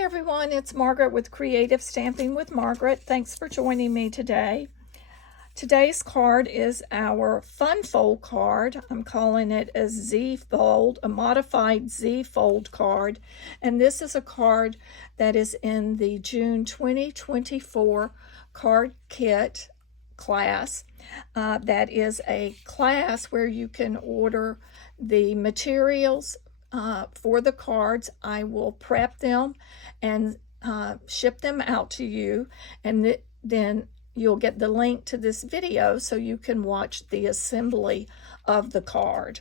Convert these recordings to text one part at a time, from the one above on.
everyone, it's Margaret with Creative Stamping with Margaret. Thanks for joining me today. Today's card is our Fun Fold card. I'm calling it a Z Fold, a modified Z Fold card. And this is a card that is in the June 2024 card kit class. That is a class where you can order the materials for the cards. I will prep them and ship them out to you, and then you'll get the link to this video so you can watch the assembly of the card.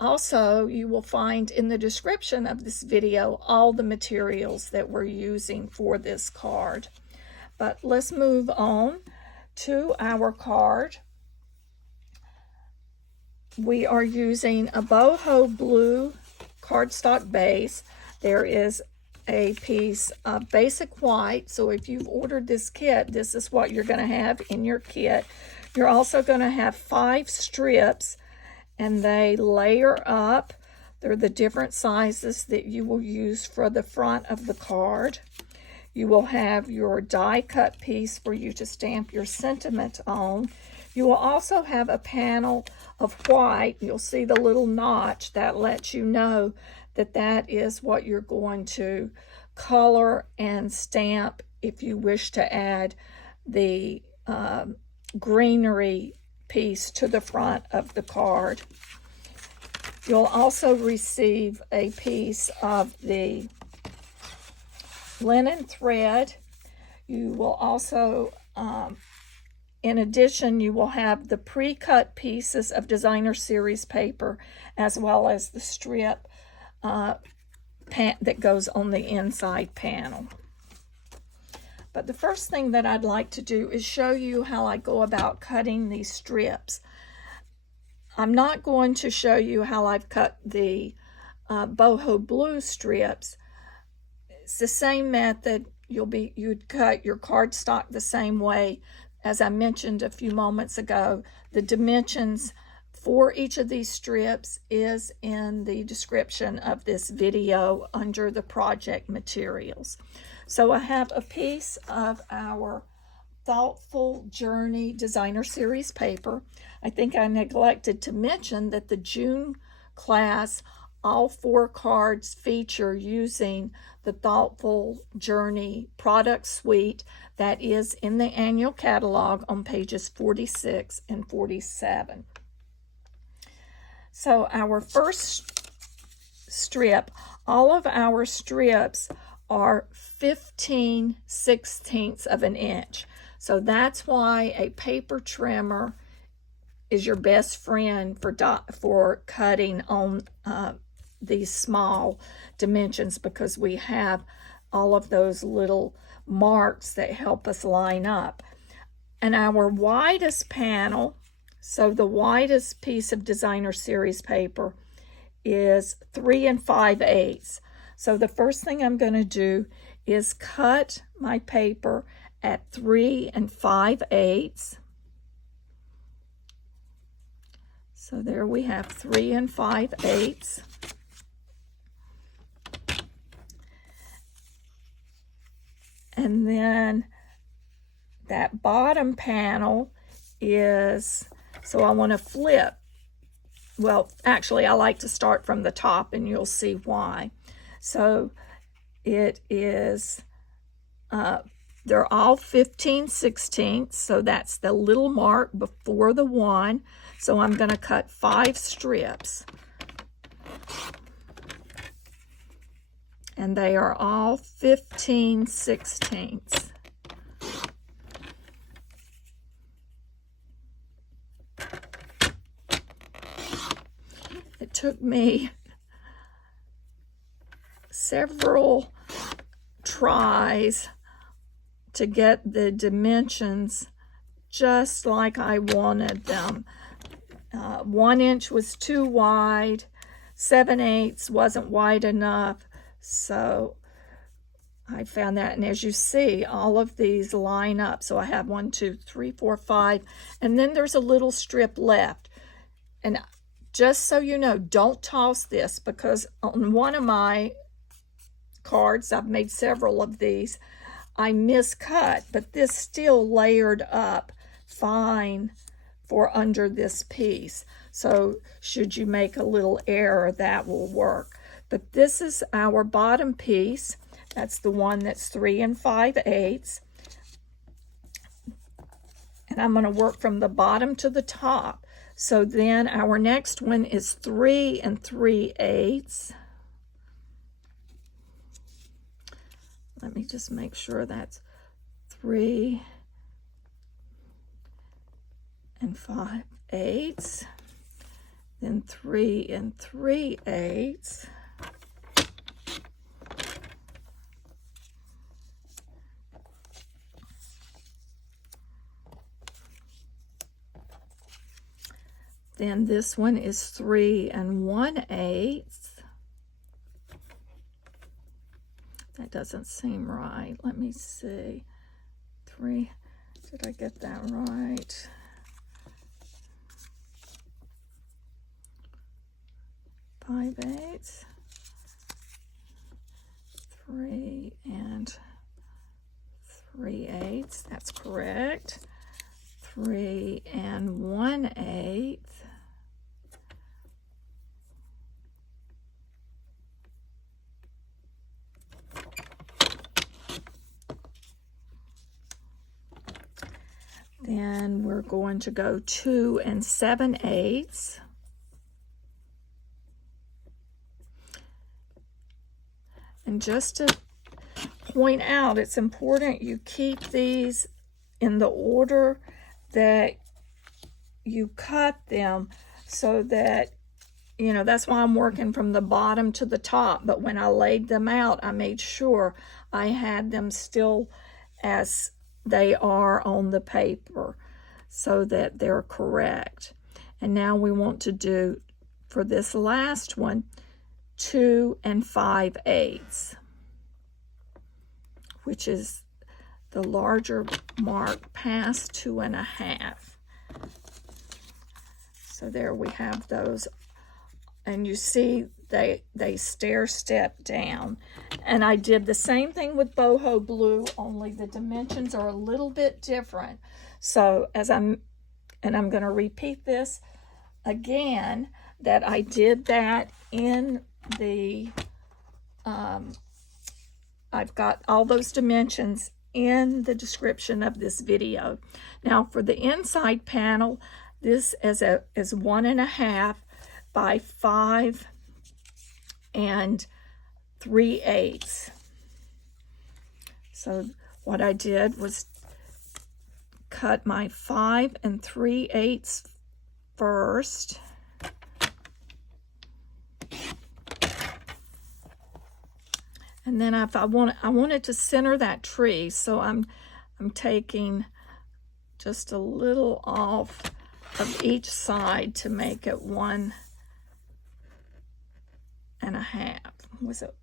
Also, you will find in the description of this video all the materials that we're using for this card. But let's move on to our card. We are using a Boho Blue Cardstock base. There is a piece of basic white, so if you've ordered this kit, this is what you're going to have in your kit. You're also going to have 5 strips, and they layer up. They're the different sizes that you will use for the front of the card. You will have your die cut piece for you to stamp your sentiment on. You will also have a panel of white. You'll see the little notch that lets you know that that is what you're going to color and stamp if you wish to add the greenery piece to the front of the card. You'll also receive a piece of the linen thread. You will also, in addition, you will have the pre-cut pieces of designer series paper, as well as the strip that goes on the inside panel. But the first thing that I'd like to do is show you how I go about cutting these strips. I'm not going to show you how I've cut the Boho Blue strips. It's the same method. You'd cut your cardstock the same way. As I mentioned a few moments ago, the dimensions for each of these strips is in the description of this video under the project materials. So I have a piece of our Thoughtful Journey Designer Series paper. I think I neglected to mention that the June class, all 4 cards feature using the Thoughtful Journey product suite that is in the annual catalog on pages 46 and 47. So our first strip, all of our strips are 15/16 of an inch. So that's why a paper trimmer is your best friend for cutting on these small dimensions, because we have all of those little marks that help us line up. And our widest panel, so the widest piece of designer series paper, is 3 5/8. So the first thing I'm going to do is cut my paper at 3 5/8. So there we have 3 5/8. And then that bottom panel is, so I want to flip. Well, actually, I like to start from the top, and you'll see why. So it is, they're all 15/16, so that's the little mark before the 1. So I'm going to cut 5 strips. And they are all 15/16. It took me several tries to get the dimensions just like I wanted them. 1 inch was too wide, 7/8 wasn't wide enough, so I found that. And as you see, all of these line up. So I have 1, 2, 3, 4, 5, and then there's a little strip left. And just so you know, don't toss this, because on one of my cards, I've made several of these, I miscut, but this still layered up fine for under this piece. So should you make a little error, that will work. But this is our bottom piece. That's the one that's 3 5/8. And I'm going to work from the bottom to the top. So then our next one is 3 3/8. Let me just make sure that's 3 5/8. Then 3 3/8. Then this one is 3 1/8. That doesn't seem right. Let me see. 3, did I get that right? Five eighths. 3 3/8. That's correct. 3 1/8. Then we're going to go 2 7/8. And just to point out, it's important you keep these in the order that you cut them, so that, you know, that's why I'm working from the bottom to the top. But when I laid them out, I made sure I had them still as they are on the paper so that they're correct. And now we want to do, for this last one, 2 5/8, which is the larger mark past 2 1/2. So there we have those, and you see they stair step down. And I did the same thing with Boho Blue, only the dimensions are a little bit different. So I'm going to repeat this again, that I did that in the I've got all those dimensions in the description of this video. Now for the inside panel, this is 1 1/2 by 5 3/8. So what I did was cut my 5 3/8 first. And then if I wanted to center that tree, so I'm taking just a little off of each side to make it 1 1/2. Was it?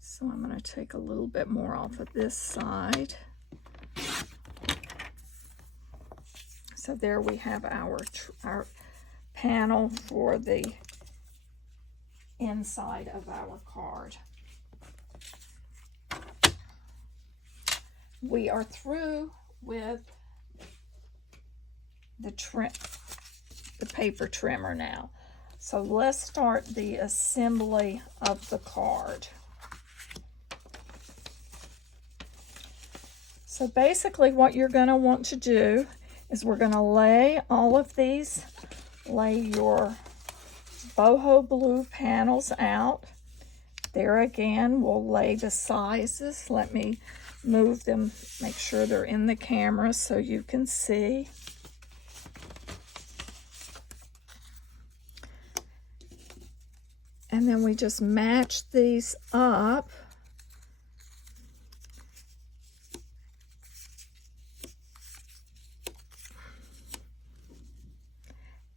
So I'm going to take a little bit more off of this side. So there we have our panel for the inside of our card. We are through with the paper trimmer now. So let's start the assembly of the card. So basically what you're going to want to do is we're going to lay your Boho Blue panels out. There again, we'll lay the sizes. Let me move them, make sure they're in the camera so you can see. And then we just match these up.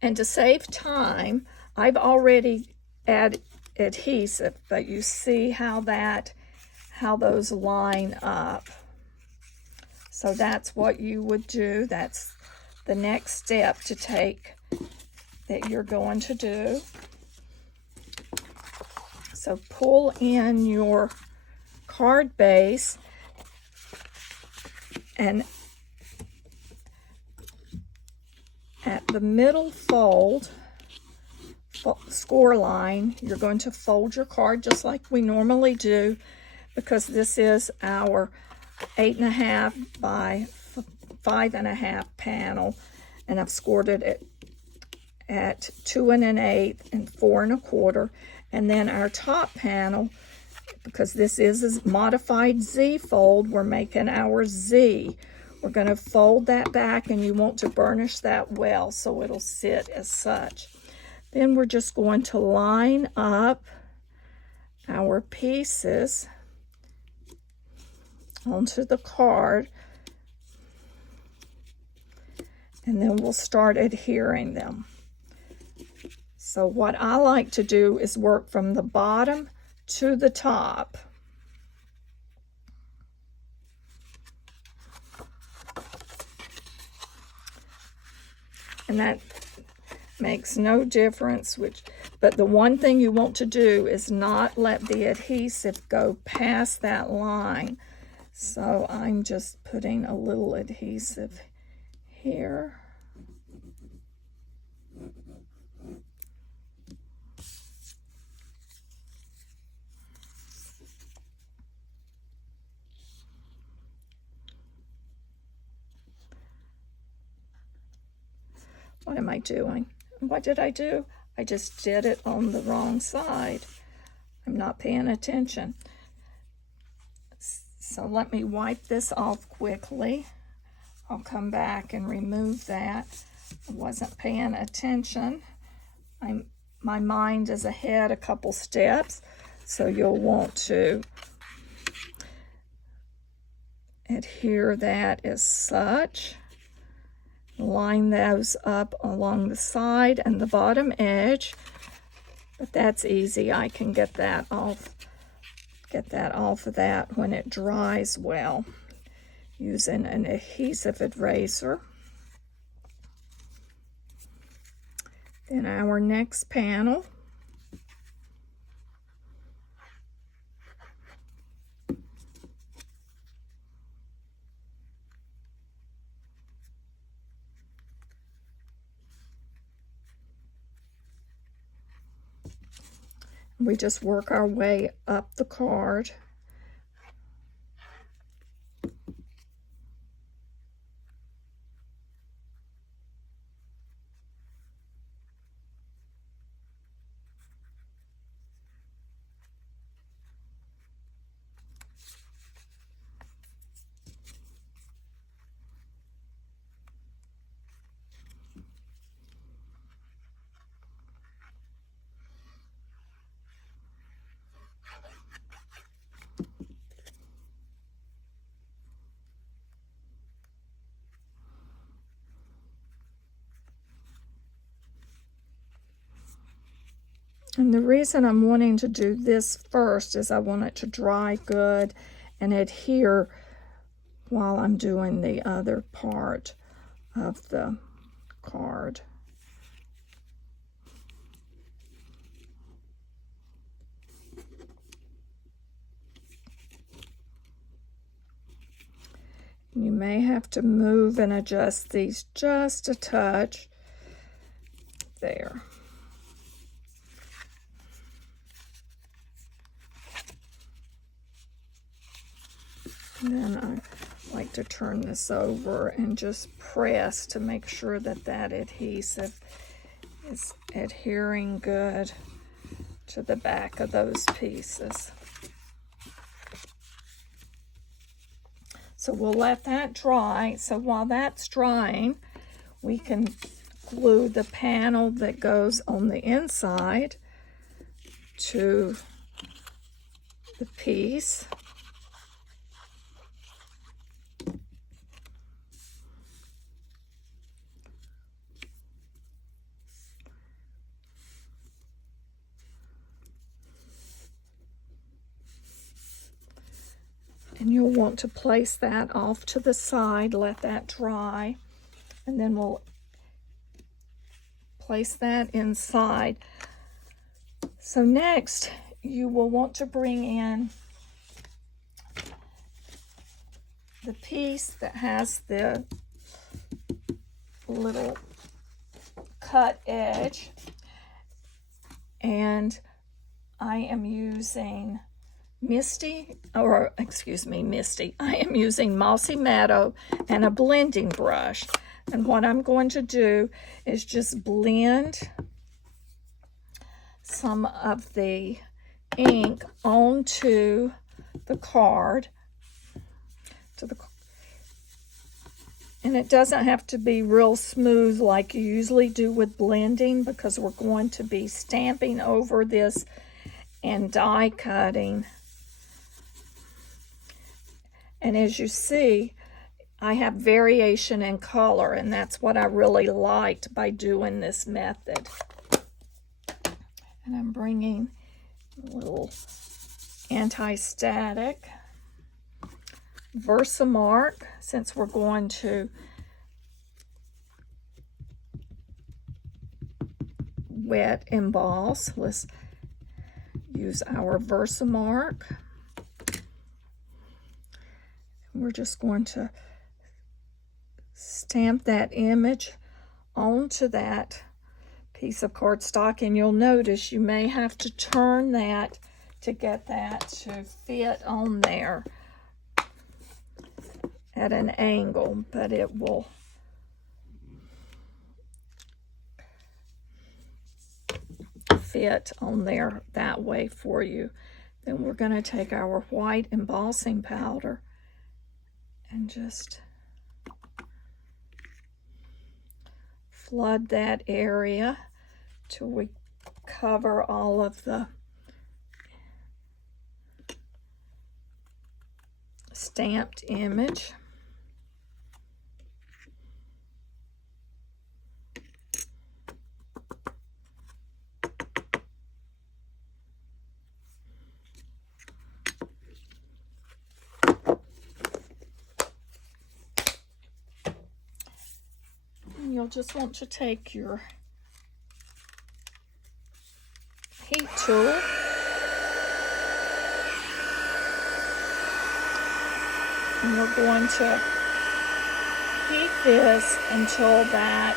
And to save time, I've already added adhesive, but you see how those line up. So that's what you would do. That's the next step to take that you're going to do. So pull in your card base, and at the middle fold, score line, you're going to fold your card just like we normally do, because this is our 8.5 by 5.5 panel, and I've scored it at 2 1/8 and 4 1/4. And then our top panel, because this is a modified Z fold, we're making our Z. We're going to fold that back, and you want to burnish that well so it'll sit as such. Then we're just going to line up our pieces onto the card, and then we'll start adhering them. So what I like to do is work from the bottom to the top. And that makes no difference, but the one thing you want to do is not let the adhesive go past that line. So I'm just putting a little adhesive here. What am I doing? What did I do? I just did it on the wrong side. I'm not paying attention. So let me wipe this off quickly. I'll come back and remove that. I wasn't paying attention. My mind is ahead a couple steps, so you'll want to adhere that as such. Line those up along the side and the bottom edge, but that's easy. I can get that off of that when it dries well using an adhesive eraser. Then our next panel, we just work our way up the card. And the reason I'm wanting to do this first is I want it to dry good and adhere while I'm doing the other part of the card. You may have to move and adjust these just a touch. There. And then I like to turn this over and just press to make sure that that adhesive is adhering good to the back of those pieces. So we'll let that dry. So while that's drying, we can glue the panel that goes on the inside to the piece. And you'll want to place that off to the side, let that dry, and then we'll place that inside. So next, you will want to bring in the piece that has the little cut edge, and I am using Misty. I am using Mossy Meadow and a blending brush. And what I'm going to do is just blend some of the ink onto the card. And it doesn't have to be real smooth like you usually do with blending, because we're going to be stamping over this and die cutting. And as you see, I have variation in color, and that's what I really liked by doing this method. And I'm bringing a little anti-static Versamark, since we're going to wet emboss. Let's use our Versamark. We're just going to stamp that image onto that piece of cardstock, and you'll notice you may have to turn that to get that to fit on there at an angle, but it will fit on there that way for you. Then we're going to take our white embossing powder and just flood that area till we cover all of the stamped image. And you'll just want to take your heat tool and we're going to heat this until that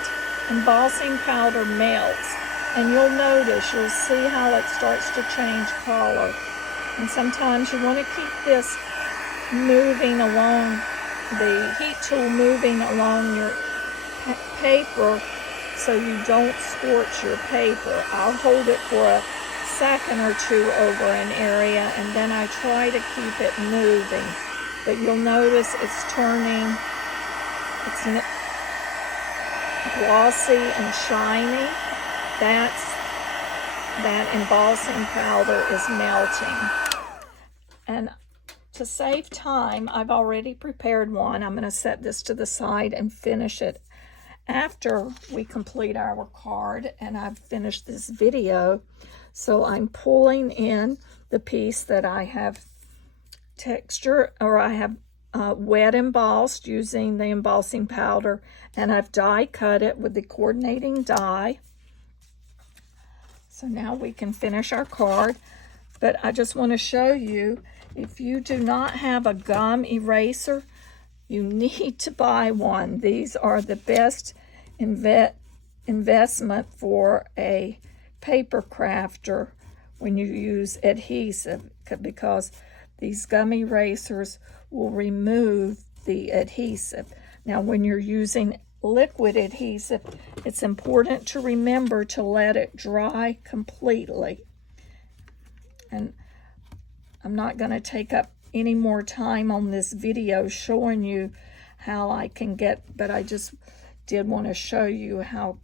embossing powder melts. And you'll notice, you'll see how it starts to change color. And sometimes you want to keep this moving along, the heat tool moving along your paper so you don't scorch your paper. I'll hold it for a second or two over an area, and then I try to keep it moving. But you'll notice it's turning, it's glossy and shiny. That embossing powder is melting. And to save time, I've already prepared one. I'm going to set this to the side and finish it after we complete our card and I've finished this video. So I'm pulling in the piece that I have wet embossed using the embossing powder, and I've die cut it with the coordinating die. So now we can finish our card. But I just want to show you, if you do not have a gum eraser, you need to buy one. These are the best investment for a paper crafter when you use adhesive, because these gum erasers will remove the adhesive. Now, when you're using liquid adhesive, it's important to remember to let it dry completely. And I'm not going to take up any more time on this video showing you how I can but I just did want to show you how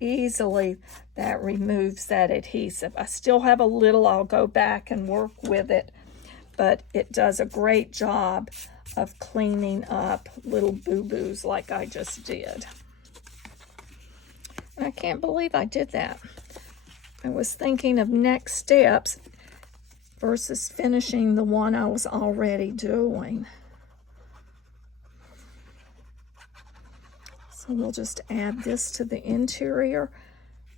easily that removes that adhesive. I still have a little, I'll go back and work with it, but it does a great job of cleaning up little boo-boos like I just did. And I can't believe I did that. I was thinking of next steps versus finishing the one I was already doing. So we'll just add this to the interior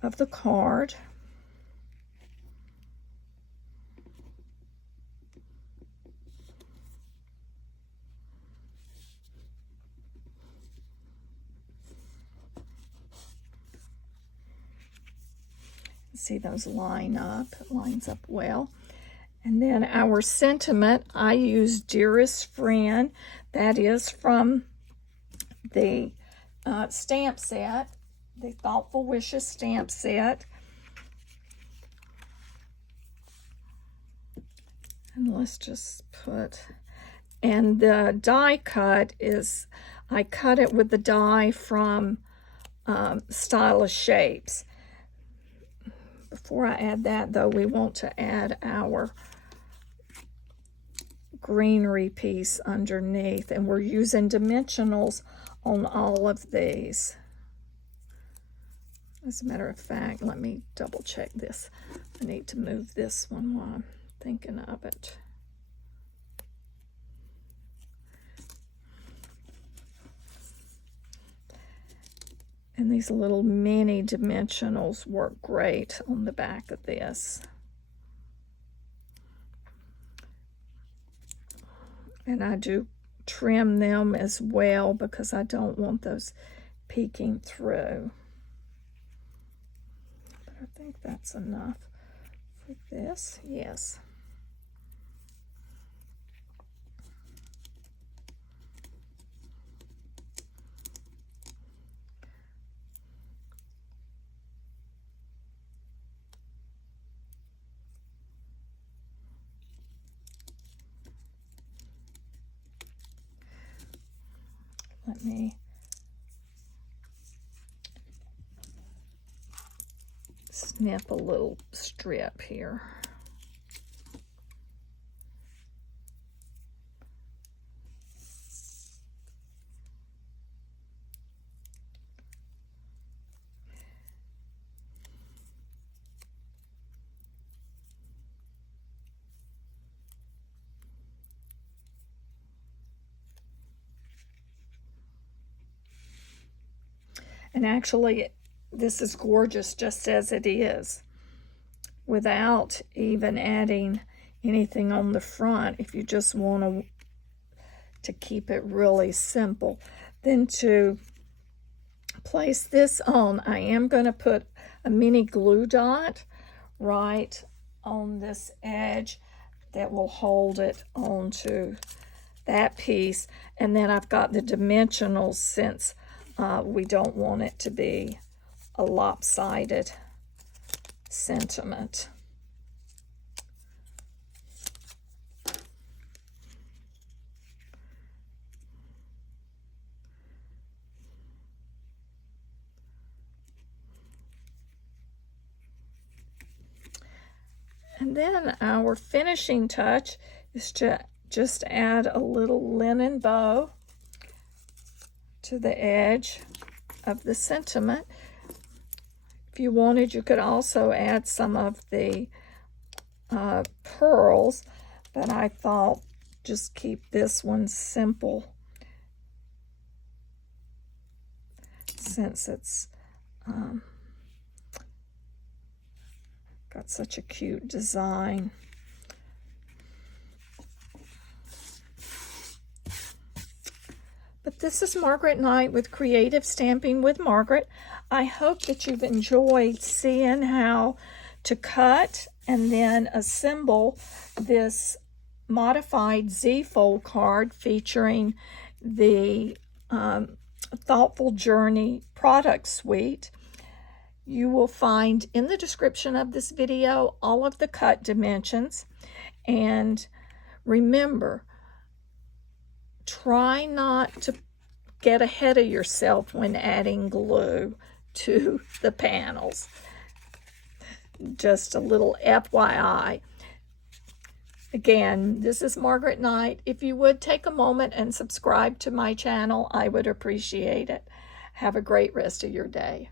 of the card. See those line up, it lines up well. And then our sentiment, I use Dearest Friend. That is from the stamp set, the Thoughtful Wishes stamp set. And let's just put, and the die cut is, I cut it with the die from Stylish Shapes. Before I add that, though, we want to add our greenery piece underneath, and we're using dimensionals on all of these. As a matter of fact, let me double check this. I need to move this one while I'm thinking of it. And these little mini dimensionals work great on the back of this. And I do trim them as well because I don't want those peeking through. But I think that's enough for this. Yes. Let me snip a little strip here. And actually, this is gorgeous just as it is, without even adding anything on the front. If you just want to keep it really simple, then to place this on, I am going to put a mini glue dot right on this edge that will hold it onto that piece. And then I've got the dimensionals, since we don't want it to be a lopsided sentiment. And then our finishing touch is to just add a little linen bow to the edge of the sentiment. If you wanted, you could also add some of the pearls, but I thought just keep this one simple since it's got such a cute design. But this is Margaret Knight with Creative Stamping with Margaret. I hope that you've enjoyed seeing how to cut and then assemble this modified Z-fold card featuring the Thoughtful Journey product suite. You will find in the description of this video all of the cut dimensions. And remember, try not to get ahead of yourself when adding glue to the panels. Just a little FYI. Again, this is Margaret Knight. If you would take a moment and subscribe to my channel, I would appreciate it. Have a great rest of your day.